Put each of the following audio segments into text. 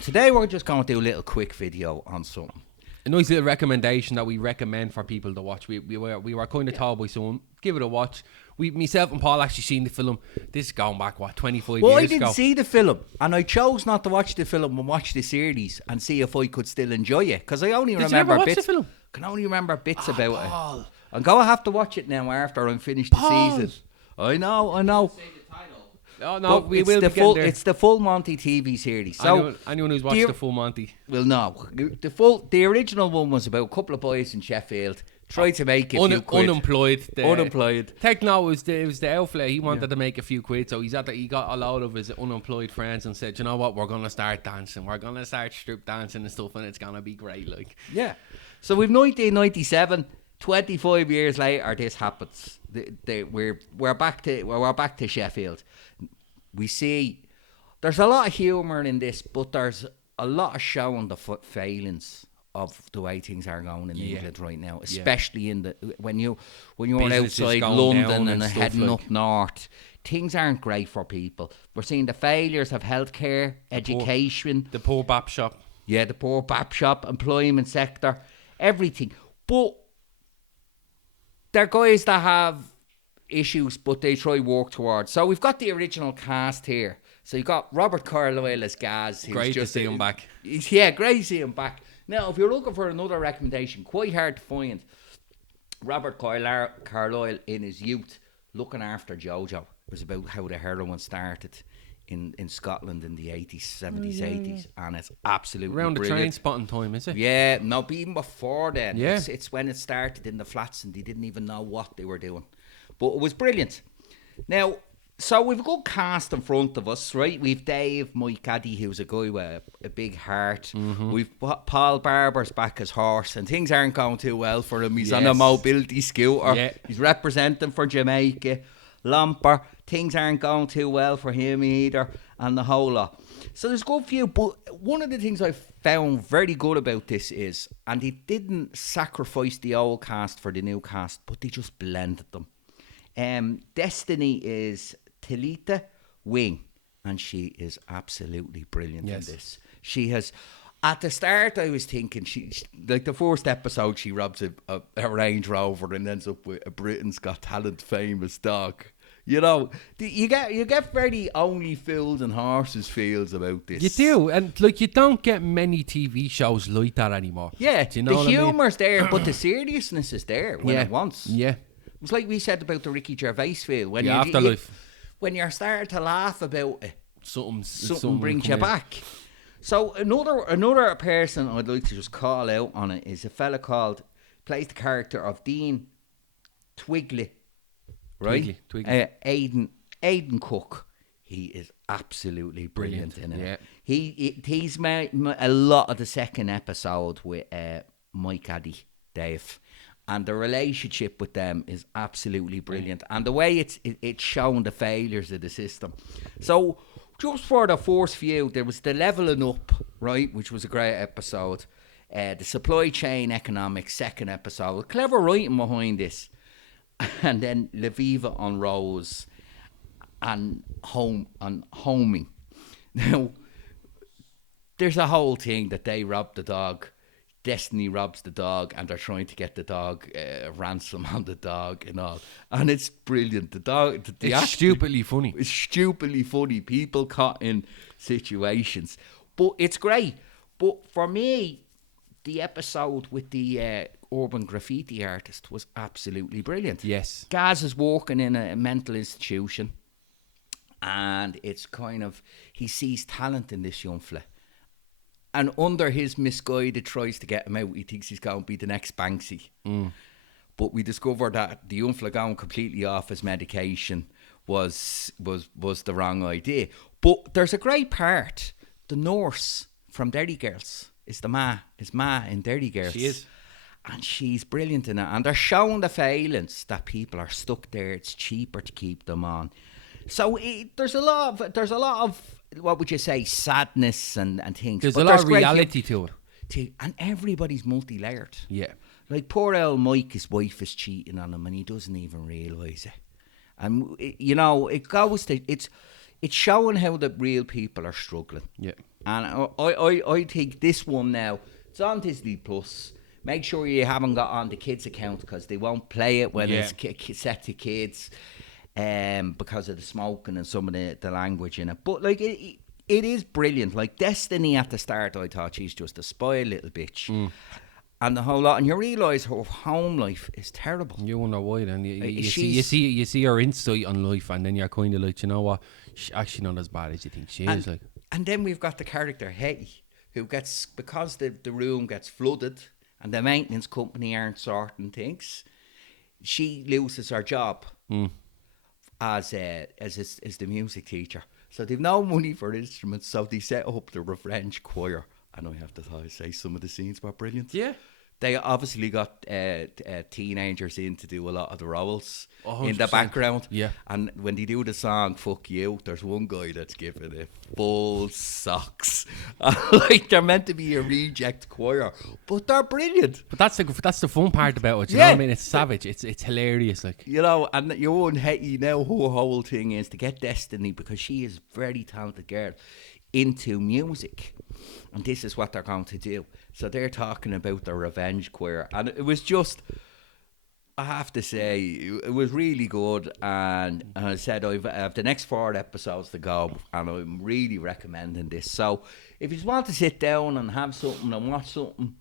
today we're just going to do a little quick video on something. A nice little recommendation that we recommend for people to watch. We were kind of told by someone, give it a watch. Myself and Paul actually seen the film. This is going back, 25 years ago? Well, I didn't see the film, and I chose not to watch the film and watch the series and see if I could still enjoy it, because I only Did remember you ever watch bits. the film? Can only remember bits about Paul. it. I'm going to have to watch it now after I'm finished the season. I know. Oh no, But we it's will the be full. getting there. It's the full Monty TV series. So Anyone who's watched the full Monty. well, no, the original one was about a couple of boys in Sheffield tried to make a few quid. Unemployed. Unemployed. Techno was the outfit. He wanted to make a few quid, so he got a load of his unemployed friends and said, you know what, we're gonna start dancing. We're gonna start strip dancing and stuff, and it's gonna be great. Like, Yeah. So we've 1997. 25 years later, this happens. We're back to Sheffield. We see there's a lot of humour in this, but there's a lot of showing the failings of the way things are going in England right now, especially in when you're outside London and heading up north. Things aren't great for people. We're seeing the failures of healthcare, education, the poor bap shop. Yeah, the poor bap shop, employment sector, everything. But they're guys that have issues, but they try work towards. So we've got the original cast here. So you've got Robert Carlyle as Gaz. Great to see him back. Yeah, great to see him back. Now, if you're looking for another recommendation, quite hard to find, Robert Carlyle in his youth looking after Jojo. It was about how the heroin started in Scotland in the 80s, 70s, 80s, and it's absolutely around brilliant. The train spotting time, is it? Yeah, no, but even before then. Yeah. It's when it started in the flats and they didn't even know what they were doing. But it was brilliant. Now, so we've a good cast in front of us, right? We've Dave, Mike Addy, who's a guy with a big heart. Mm-hmm. We've Paul Barber's back as horse, and things aren't going too well for him. He's on a mobility scooter. Yeah. He's representing for Jamaica. Lamper, things aren't going too well for him either, and the whole lot. So there's a good few, but one of the things I found very good about this is, and they didn't sacrifice the old cast for the new cast, but they just blended them. Destiny is Talita Wing, and she is absolutely brilliant in this. She has, at the start I was thinking, she's like the first episode she robs a Range Rover and ends up with a Britain's Got Talent famous dog. You know, you get very Only Fools and Horses feels about this. You do, and like you don't get many TV shows like that anymore. Yeah, do you know the humour's there, but the seriousness is there when it wants. Yeah. It was like we said about the Ricky Gervais feel. When Afterlife. When you're starting to laugh about it, something brings you back. So another person I'd like to just call out on it is a fella plays the character of Dean Twigley, right? Twigley. Aidan Cook. He is absolutely brilliant in it. Yeah. He's made a lot of the second episode with Mike Addy, Dave. And the relationship with them is absolutely brilliant. And the way it's shown the failures of the system. So, just for the first few, there was the Leveling Up, right, which was a great episode. The Supply Chain Economics, second episode. Clever writing behind this. And then Leviva on Rose and Homing. Now, there's a whole thing that they robbed the dog. Destiny robs the dog, and they're trying to get the dog ransom on the dog and all, and it's brilliant. The dog, it's stupidly funny. It's stupidly funny. People caught in situations, but it's great. But for me, the episode with the urban graffiti artist was absolutely brilliant. Yes, Gaz is working in a mental institution, and it's kind of he sees talent in this young fella. And under his misguided tries to get him out, he thinks he's going to be the next Banksy. But we discovered that the young fella going completely off his medication was the wrong idea. But there's a great part. The nurse from Derry Girls is Ma in Derry Girls. She is. And she's brilliant in it. And they're showing the failings that people are stuck there. It's cheaper to keep them on. So there's a lot of what would you say, sadness and things. There's a lot of reality to it. And everybody's multi-layered. Yeah. Like poor old Mike, his wife is cheating on him and he doesn't even realise it. And, you know, it goes to, it's showing how the real people are struggling. Yeah. And I think this one now, it's on Disney Plus. Make sure you haven't got on the kids' account because they won't play it when it's set to kids, because of the smoking and some of the language in it. But like it is brilliant. Like Destiny at the start, I thought she's just a spoiled little bitch. And the whole lot, and you realise her home life is terrible. You wonder why, then you see her insight on life, and then you're kind of like, you know what, she's actually not as bad as you think she is. Like, and then we've got the character Hetty, who gets, because the room gets flooded and the maintenance company aren't sorting things, she loses her job as the music teacher. So they've no money for instruments, so they set up the revenge choir. And I have to say some of the scenes were brilliant. Yeah. They obviously got teenagers in to do a lot of the roles 100%. In the background. Yeah. And when they do the song "Fuck You," there's one guy that's giving it full socks. Like they're meant to be a reject choir, but they're brilliant. But that's the fun part about it. You know what I mean? It's savage. It's hilarious. Like, you know, and your own Hetty now, her whole thing is to get Destiny, because she is a very talented girl, into music. And this is what they're going to do. So they're talking about the revenge choir. And it was just, I have to say, it was really good. And I said, I have the next 4 episodes to go. And I'm really recommending this. So if you just want to sit down and have something and watch something.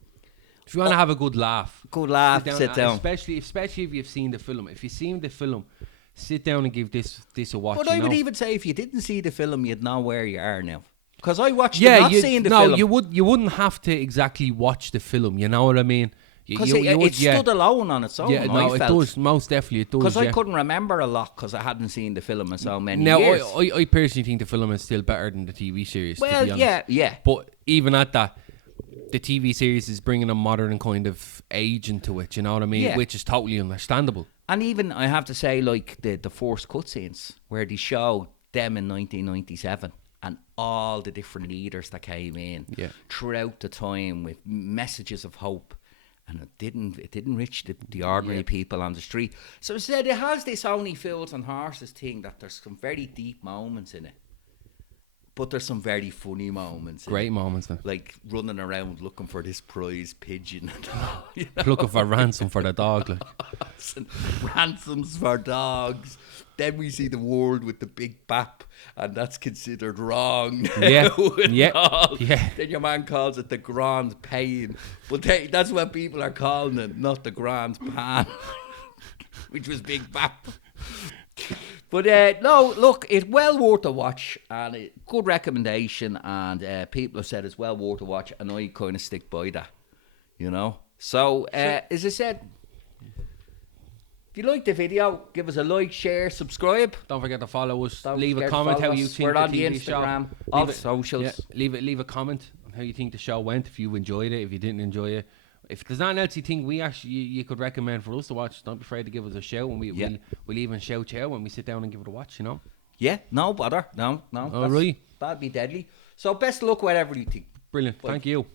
If you want to have a good laugh. Sit down. Especially if you've seen the film. If you've seen the film, sit down and give this a watch. But I would even say if you didn't see the film, you'd know where you are now. Because I watched it not seeing the film. No, you wouldn't have to exactly watch the film. You know what I mean? Because it stood alone on its own. Yeah, no, it does. Most definitely it does. Because I couldn't remember a lot because I hadn't seen the film in so many years. Now, I personally think the film is still better than the TV series. Well, to be honest. yeah. But even at that, the TV series is bringing a modern kind of age into it. You know what I mean? Yeah. Which is totally understandable. And even, I have to say, like the forced cutscenes where they show them in 1997. And all the different leaders that came in throughout the time with messages of hope, and it didn't reach the ordinary people on the street. So it said it has this only fools and horses thing, that there's some very deep moments in it, but there's some very funny moments. Great moments, then. Like running around looking for this prize pigeon, you know? Looking for ransom for the dog, like. Ransoms for dogs. Then we see the world with the big bap, and that's considered wrong. Yeah. Then your man calls it the Grand Pain, but that's what people are calling it, not the Grand Pan, which was big bap. But no, look, it's well worth a watch, and good recommendation, and people have said it's well worth a watch, and I kind of stick by that, you know. So, as I said, if you like the video, give us a like, share, subscribe. Don't forget to follow us. Leave a comment how you think We're on the TV Instagram, show. all the socials. Yeah, leave a comment on how you think the show went. If you enjoyed it, if you didn't enjoy it, if there's nothing else you think you could recommend for us to watch, don't be afraid to give us a shout, and we'll even shout you out when we sit down and give it a watch. You know. Yeah, no bother. No. All right. That'd be deadly. So best of luck, whatever you think. Brilliant. Bye. Thank you.